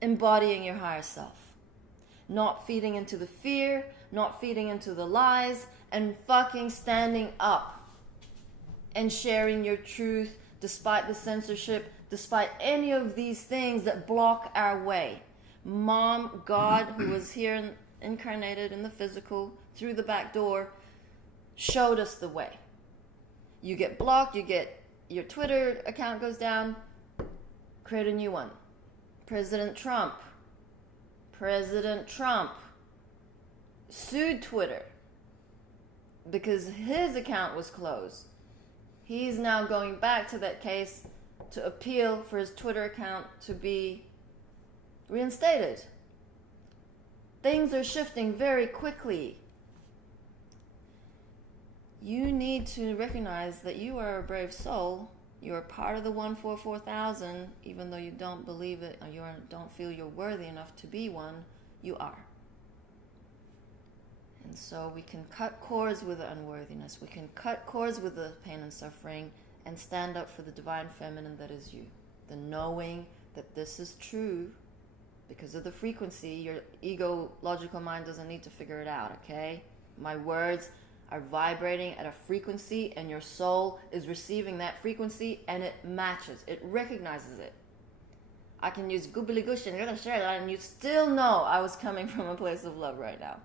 embodying your higher self. Not feeding into the fear, not feeding into the lies, and fucking standing up and sharing your truth despite the censorship, despite any of these things that block our way. Mom, God, who was here incarnated in the physical through the back door, showed us the way. You get blocked, your Twitter account goes down, create a new one. President Trump sued Twitter because his account was closed. He's now going back to that case to appeal for his Twitter account to be reinstated. Things are shifting very quickly. You need to recognize that you are a brave soul. You are part of the 144,000, even though you don't believe it or you don't feel you're worthy enough to be one, you are. And so we can cut cords with the unworthiness. We can cut cords with the pain and suffering and stand up for the divine feminine that is you. The knowing that this is true because of the frequency. Your ego, logical mind doesn't need to figure it out, okay? My words are vibrating at a frequency and your soul is receiving that frequency and it matches. It recognizes it. I can use goobly goosh and you're going to share that and you still know I was coming from a place of love right now.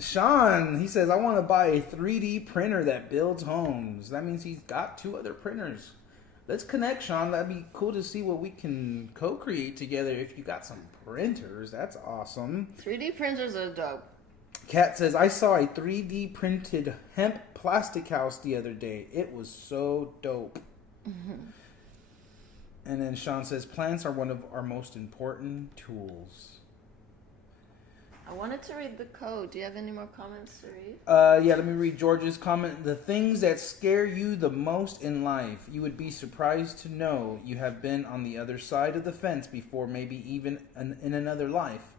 Sean, he says, I want to buy a 3D printer that builds homes. That means he's got 2 other printers. Let's connect, Sean. That'd be cool to see what we can co-create together if you got some printers. That's awesome. 3D printers are dope. Kat says, I saw a 3D printed hemp plastic house the other day. It was so dope. Mm-hmm. And then Sean says, plants are one of our most important tools. I wanted to read the code. Do you have any more comments to read? Yeah, let me read George's comment. The things that scare you the most in life. You would be surprised to know you have been on the other side of the fence before, maybe even in another life.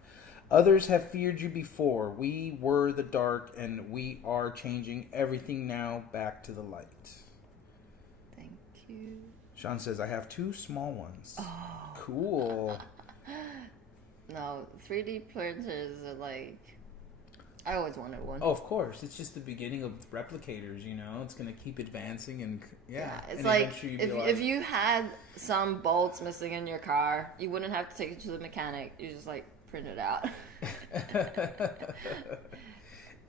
Others have feared you before. We were the dark, and we are changing everything now back to the light. Thank you. Sean says, I have 2 small ones. Oh. Cool. No, 3D printers are like... I always wanted one. Oh, of course. It's just the beginning of replicators, you know? It's going to keep advancing and, yeah. It's and like, if you had some bolts missing in your car, you wouldn't have to take it to the mechanic. You just, like, print it out.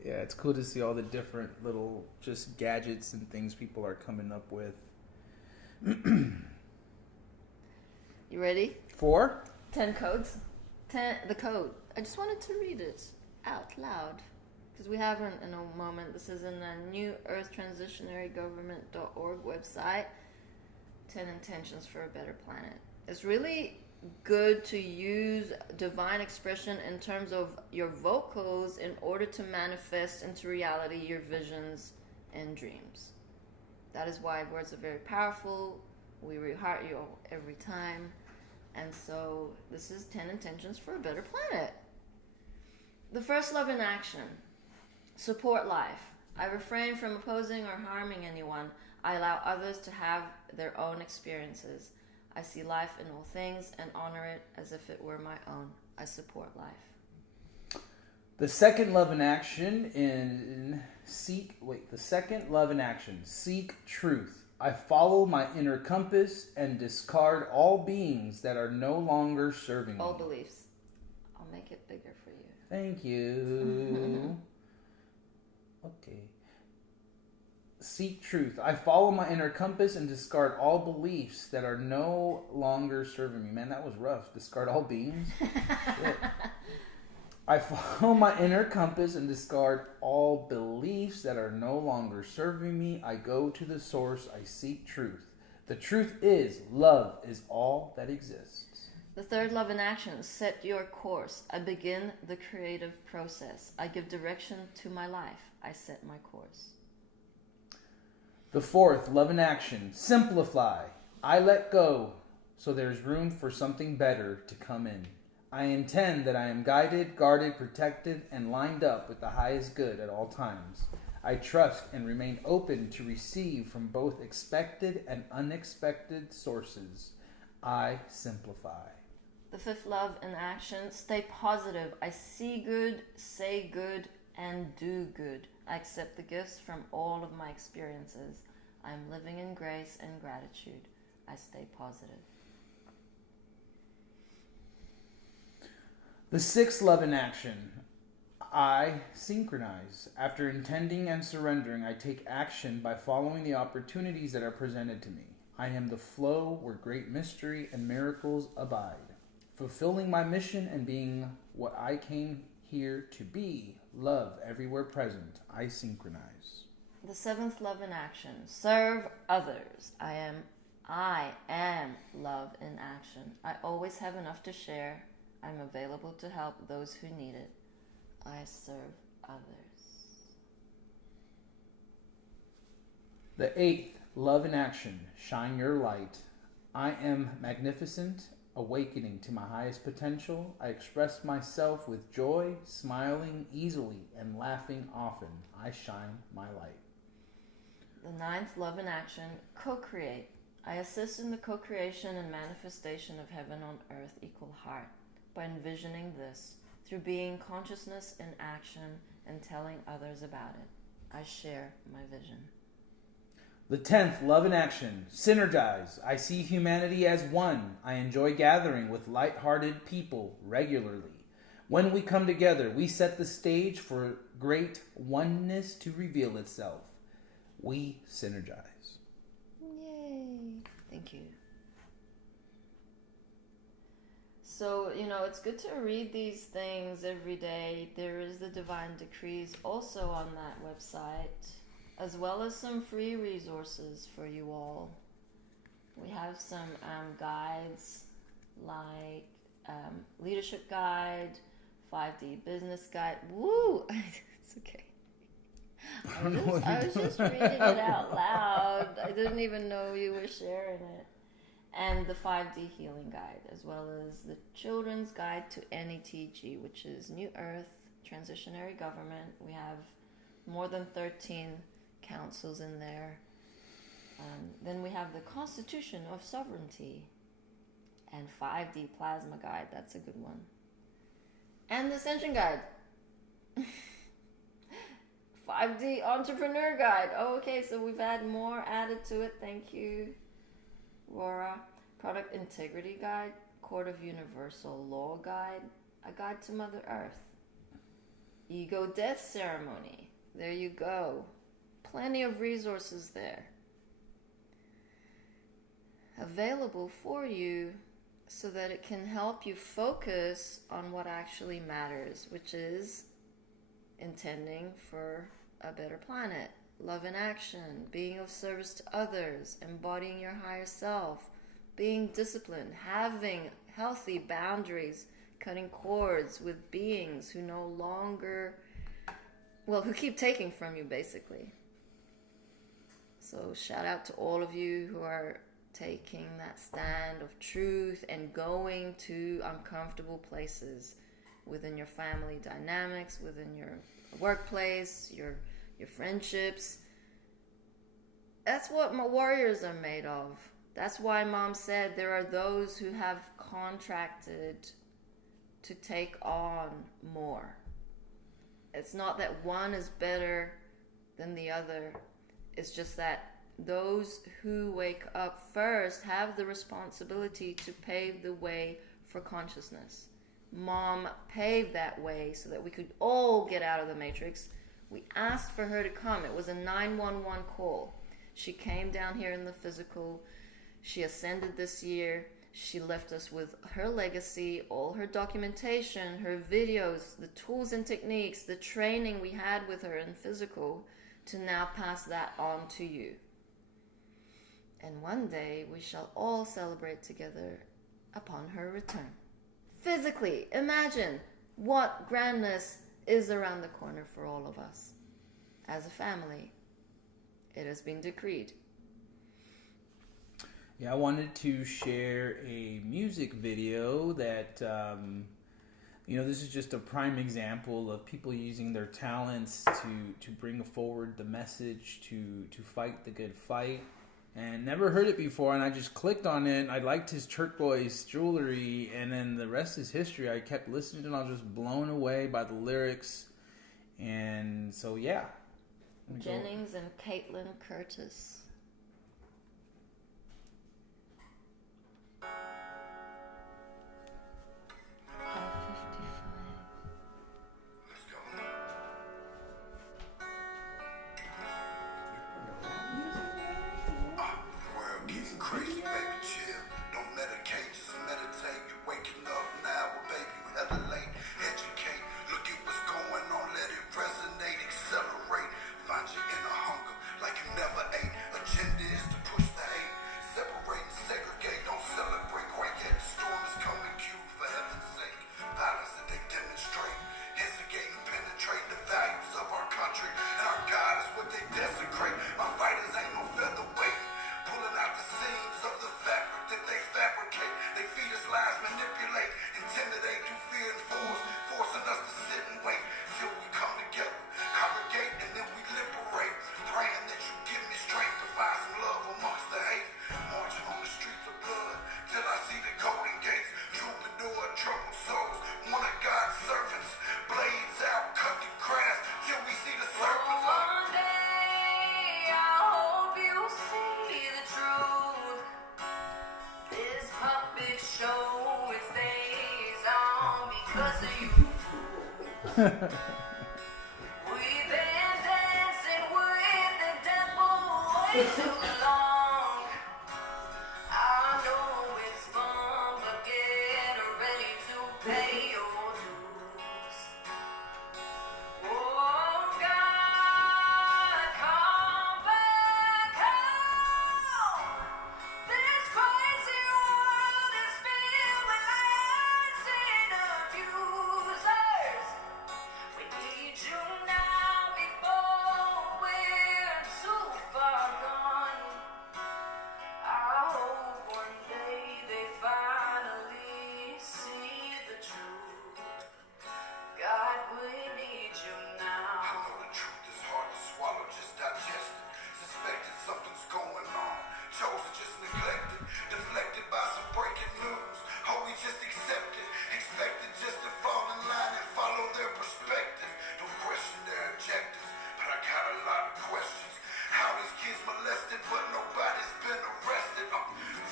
Yeah, it's cool to see all the different little just gadgets and things people are coming up with. You ready? 4? 10 codes. The code. I just wanted to read it out loud because we haven't in a moment. This is in the New Earth Transitionary Government.org website. 10 intentions for a better planet. It's really good to use divine expression in terms of your vocals in order to manifest into reality your visions and dreams. That is why words are very powerful. We reheart you every time. And so this is 10 intentions for a better planet. The first love in action. Support life. I refrain from opposing or harming anyone. I allow others to have their own experiences. I see life in all things and honor it as if it were my own. I support life. The second love in action seek truth. I follow my inner compass and discard all beings that are no longer serving me. All beliefs. I'll make it bigger for you. Thank you. Okay. Seek truth. I follow my inner compass and discard all beliefs that are no longer serving me. Man, that was rough. Discard all beings? Shit. I follow my inner compass and discard all beliefs that are no longer serving me. I go to the source. I seek truth. The truth is, love is all that exists. The third love in action, set your course. I begin the creative process. I give direction to my life. I set my course. The fourth, love in action, simplify. I let go so there's room for something better to come in. I intend that I am guided, guarded, protected, and lined up with the highest good at all times. I trust and remain open to receive from both expected and unexpected sources. I simplify. The fifth love in action, stay positive. I see good, say good, and do good. I accept the gifts from all of my experiences. I am living in grace and gratitude. I stay positive. The sixth love in action, I synchronize. After intending and surrendering, I take action by following the opportunities that are presented to me. I am the flow where great mystery and miracles abide. Fulfilling my mission and being what I came here to be, love everywhere present, I synchronize. The seventh love in action, serve others. I am love in action. I always have enough to share. I'm available to help those who need it. I serve others. The eighth, love in action, shine your light. I am magnificent, awakening to my highest potential. I express myself with joy, smiling easily and laughing often. I shine my light. The ninth, love in action, co-create. I assist in the co-creation and manifestation of heaven on earth, equal heart, by envisioning this through being consciousness in action and telling others about it. I share my vision. The 10th, love in action, synergize. I see humanity as one. I enjoy gathering with light-hearted people regularly. When we come together, we set the stage for great oneness to reveal itself. We synergize. Yay. Thank you. So, it's good to read these things every day. There is the Divine Decrees also on that website, as well as some free resources for you all. We have some guides like Leadership Guide, 5D Business Guide. Woo! It's okay. I was just reading it out loud. I didn't even know you were sharing it. And the 5D Healing Guide, as well as the Children's Guide to NETG, which is New Earth, Transitionary Government. We have more than 13 councils in there. Then we have the Constitution of Sovereignty and 5D Plasma Guide. That's a good one. And the Ascension Guide. 5D Entrepreneur Guide. Oh, okay, so we've had more added to it. Thank you, Laura. Product Integrity Guide, Court of Universal Law Guide, A Guide to Mother Earth. Ego Death Ceremony. There you go. Plenty of resources there. Available for you so that it can help you focus on what actually matters, which is intending for a better planet, love in action, being of service to others, embodying your higher self, being disciplined, having healthy boundaries, cutting cords with beings who no longer, who keep taking from you, basically. So shout out to all of you who are taking that stand of truth and going to uncomfortable places within your family dynamics, within your workplace, your your friendships. That's what warriors are made of. That's why Mom said there are those who have contracted to take on more. It's not that one is better than the other. It's just that those who wake up first have the responsibility to pave the way for consciousness. Mom paved that way so that we could all get out of the matrix. We asked for her to come. It was a 911 call. She came down here in the physical. She ascended this year. She left us with her legacy, all her documentation, her videos, the tools and techniques, the training we had with her in physical, to now pass that on to you. And one day we shall all celebrate together upon her return. Physically, imagine what grandness is around the corner for all of us. As a family, it has been decreed. Yeah, I wanted to share a music video that, this is just a prime example of people using their talents to bring forward the message, to fight the good fight. And never heard it before, and I just clicked on it. I liked his turquoise jewelry, and then the rest is history. I kept listening and I was just blown away by the lyrics. And so, yeah. Jennings and Caitlin Curtis. We've been dancing with the devil way too long. I know it's fun, but get ready to pay your dues. Oh God, come back home. This crazy world is filled with lies and abusers. We need you now before we're too far gone. I hope one day they finally see the truth. God, we need you now. I know the truth is hard to swallow, just digest it. Suspected something's going on, chosen just neglected, deflected by some breaking news. Oh, we just accepted, expected just to fall in line and follow their perspective. Don't question their objectives, but I got a lot of questions. How these kids molested, but nobody's been arrested.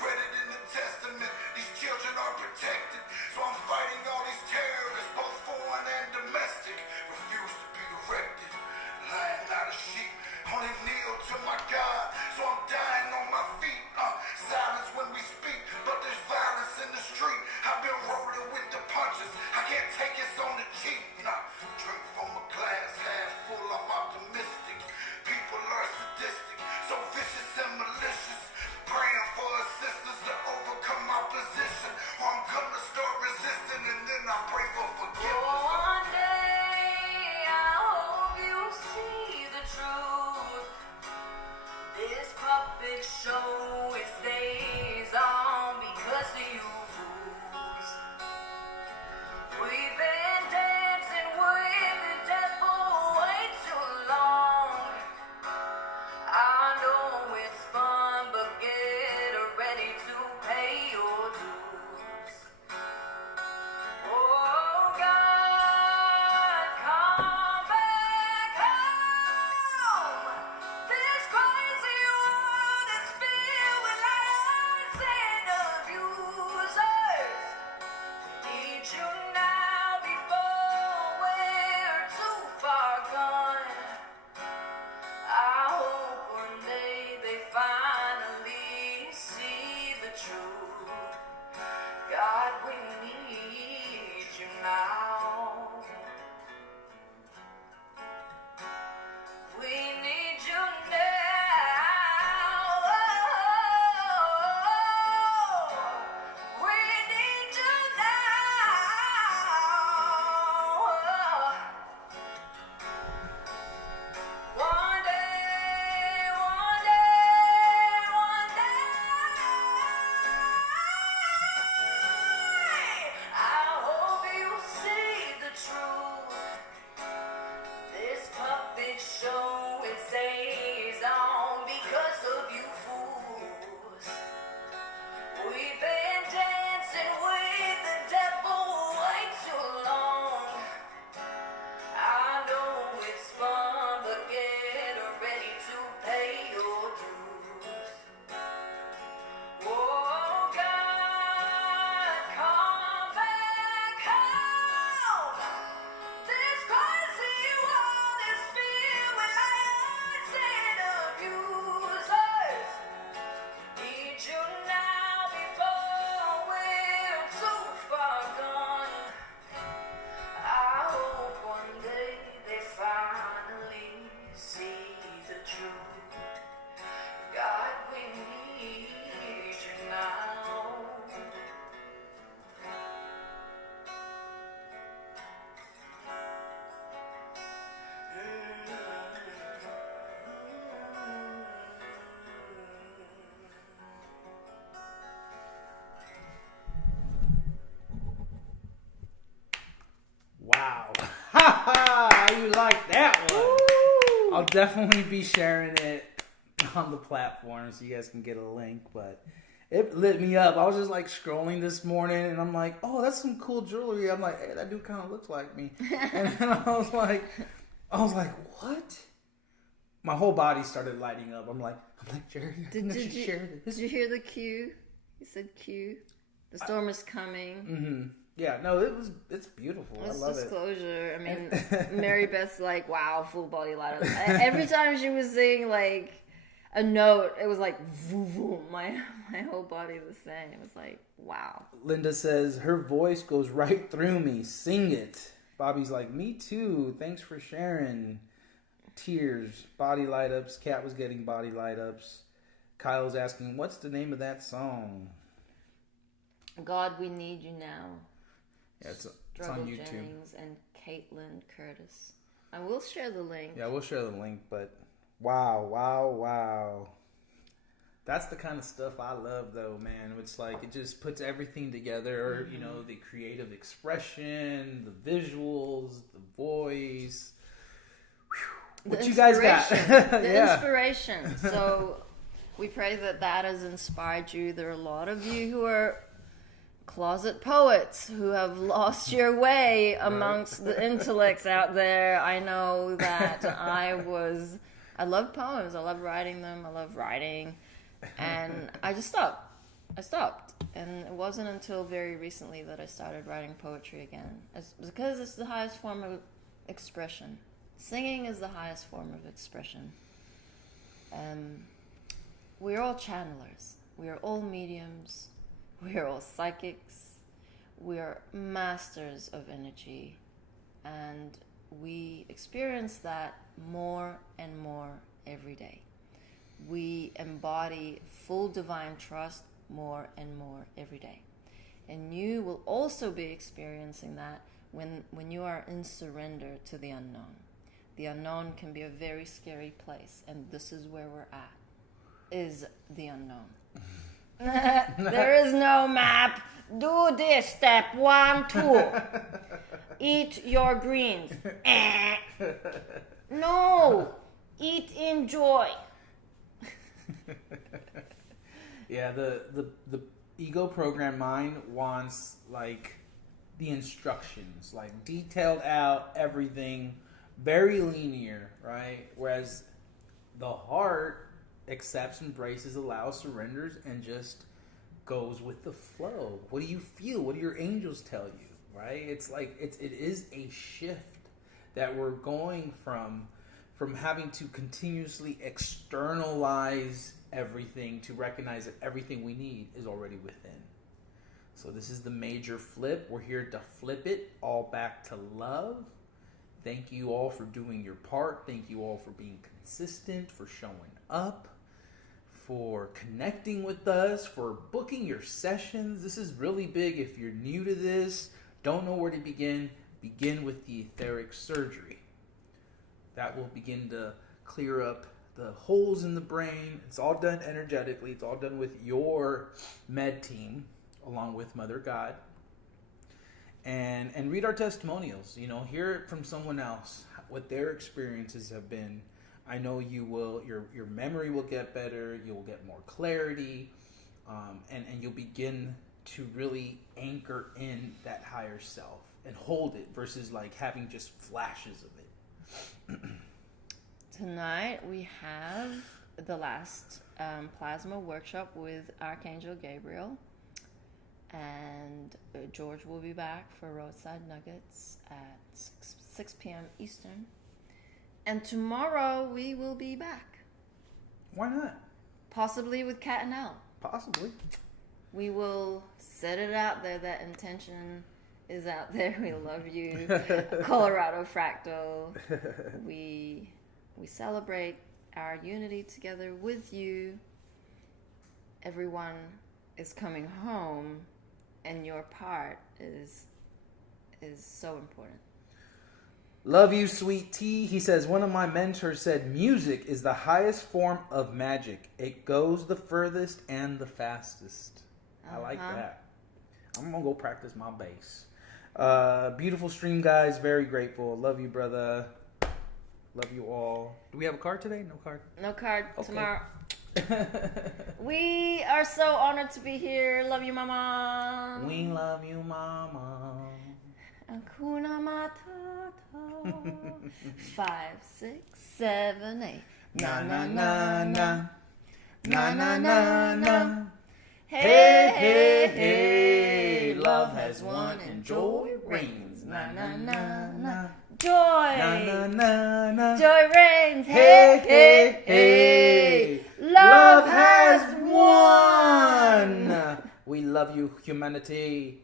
Read it in the testament, these children are protected. So I'm fighting all these terrorists, both foreign and domestic. Refuse to be directed, lying not a sheep. Only kneel to my God, so I'm dying on my feet. Silence when we speak, but there's violence in the street. I've been rolling with the punches, I can't take it on the cheap. Drink from a glass half full, I'm optimistic. People are sadistic, so vicious and malicious. Praying for assistance to overcome opposition, or I'm gonna start resisting and then I pray for forgiveness. One day I hope you see the truth. This puppet show, it stays on because of you fools. We've been dancing with the devil this show, it stays on because of you fools. We've been dancing with the devil way too long. I know it's fun, but get ready to pay your dues. Oh God, come back home. This crazy world is filled with lies and abusers. Need you now before we're too far gone. I hope one day they finally see the truth. God, we need you now. Wow. How you like that one? I'll definitely be sharing it on the platform so you guys can get a link, but it lit me up. I was just like scrolling this morning and I'm like, oh, that's some cool jewelry. I'm like, hey, that dude kind of looks like me. And then I was like, what? My whole body started lighting up. I'm like, Jerry, I think I should share this. Did you hear the cue? He said cue. The storm is coming. Mm-hmm. Yeah, no, it's beautiful. I love disclosure. I mean, Mary Beth's like, wow, full body light up. Every time she was saying like a note, it was like, vroom, vroom. My whole body was saying. It was like, wow. Linda says, her voice goes right through me. Sing it. Bobby's like, me too. Thanks for sharing. Tears, body light ups. Kat was getting body light ups. Kyle's asking, what's the name of that song? God, we need you now. Yeah, it's Struggle on YouTube. Jennings and Caitlin Curtis. I will share the link. Yeah, we'll share the link, but wow. That's the kind of stuff I love, though, man. It's like it just puts everything together, you know, the creative expression, the visuals, the voice. Whew. What you guys got? The inspiration. So we pray that has inspired you. There are a lot of you who are closet poets who have lost your way amongst the intellects out there. I know that I love poems. I love writing them. I love writing. And I just stopped. And it wasn't until very recently that I started writing poetry again. Because it's the highest form of expression. Singing is the highest form of expression. We're all channelers. We are all mediums. We are all psychics. We are masters of energy. And we experience that more and more every day. We embody full divine trust more and more every day. And you will also be experiencing that when you are in surrender to the unknown. The unknown can be a very scary place, and this is where we're at, is the unknown. There is no map. Do this, step 1, 2. Eat your greens. No. Eat in joy. Yeah, the ego program mind wants like the instructions, like detailed out everything, very linear, right? Whereas the heart accepts, embraces, allows, surrenders, and just goes with the flow. What do you feel? What do your angels tell you? Right? It's like it is a shift that we're going from having to continuously externalize everything to recognize that everything we need is already within. So this is the major flip. We're here to flip it all back to love. Thank you all for doing your part. Thank you all for being consistent, for showing up, for connecting with us, for booking your sessions. This is really big. If you're new to this, don't know where to begin with the etheric surgery. That will begin to clear up the holes in the brain. It's all done energetically. It's all done with your med team, along with Mother God. And read our testimonials. You know, hear it from someone else. what their experiences have been, I know you will. Your memory will get better. You'll get more clarity, and you'll begin to really anchor in that higher self and hold it versus like having just flashes of it. Tonight we have the last plasma workshop with Archangel Gabriel, and George will be back for Roadside Nuggets at 6 p.m. Eastern. And tomorrow we will be back, Why not? possibly with Cat and Al. Possibly. We will set it out there. That intention is out there. We love you, Colorado Fractal. We celebrate our unity together with you. Everyone is coming home, and your part is so important. Love you, sweet tea. He says, one of my mentors said, music is the highest form of magic. It goes the furthest and the fastest. I like that. I'm going to go practice my bass. Beautiful stream, guys. Very grateful. Love you, brother. Love you all. Do we have a card today? No card. No card Okay. tomorrow. We are so honored to be here. Love you, Mama. We love you, mama. Hakuna Matata. 5, 6, 7, 8. Na na na na. Na na na na. Hey, Hey, hey. Love has won and joy reigns. Na na na na. Joy. Na na na na. Joy reigns. Hey, hey, hey. Love has won. We love you, humanity.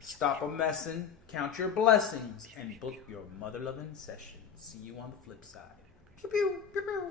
Stop a messin', count your blessings, and book your mother-loving session. See you on the flip side. Pew, pew, pew, pew.